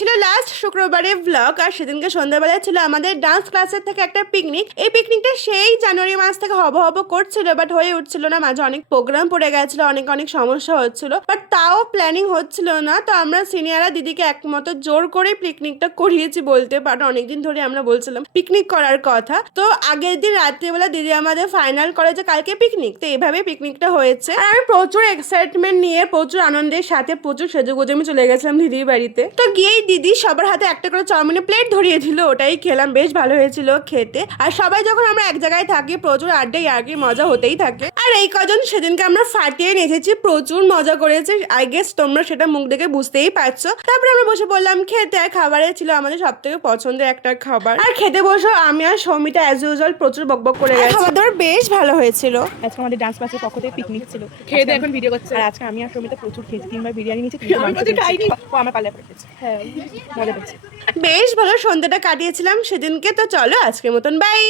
ছিল লাস্ট শুক্রবারের ব্লগ, আর সেদিনকে সন্ধ্যাবেলায় ছিল আমাদের ডান্স ক্লাসের থেকে একটা পিকনিক। এই পিকনিকটা সেই জানুয়ারি মাস থেকে হব হব করছিল, বাট হয়ে উঠছিল না। মাঝে অনেক প্রোগ্রাম পড়ে গেছিল, অনেক অনেক সমস্যা হচ্ছিল, বাট তাও প্ল্যানিং হচ্ছিল না। তো আমরা সিনিয়ররা দিদিকে একমত জোর করে পিকনিকটা করিয়েছি বলতে পারো। অনেকদিন ধরে আমরা বলছিলাম পিকনিক করার কথা। তো আগের দিন রাত্রিবেলা দিদি আমাদের ফাইনাল করে যে কালকে পিকনিক, তো এইভাবে পিকনিকটা হয়েছে। আর আমি প্রচুর এক্সাইটমেন্ট নিয়ে প্রচুর আনন্দের সাথে প্রচুর সেজেগুজে আমি চলে গেছিলাম দিদির বাড়িতে। তো গিয়েই দিদি সবার হাতে একটা করে চাউমিনের প্লেট ধরিয়ে দিল, ওটাই খেলাম, বেশ ভালো হয়েছিল খেতে। আর সবাই যখন আমরা এক জায়গায় থাকি প্রচুর আড্ডা ইয়ার্কি মজা হতেই থাকে। আর এই কজন সেদিনকে আমরা ফাটিয়ে নেচেছি, প্রচুর মজা করেছি। আই গেস তোমরা সেটা মুখ দেখে বুঝতেই পারছো। তারপরে আমরা বসে বললাম খেতে, আর খাবারে ছিল আমাদের সব থেকে পছন্দের একটা খাবার। আর খেতে বসো আমি আর সৌমিতা অ্যাজ ইউজুয়াল প্রচুর বকবক করে গেছি। খাবার দাবার বেশ ভালো হয়েছিল। আজকে আমাদের ডান্স ক্লাসের পক্ষ থেকে পিকনিক ছিল, খেয়ে এখন ভিডিও করছে। আর আজকে আমি আর সৌমিতা প্রচুর খেয়েছি, 3বার বিরিয়ানি নিয়েছি, 3বার মাংস খাইনি। ও আমার পাল্লা পড়েছে, হ্যাঁ মজা পেয়েছি। বেশ ভালো সন্ধ্যাটা কাটিয়েছিলাম সেদিনকে। তো চলো আজকের মতন বাই।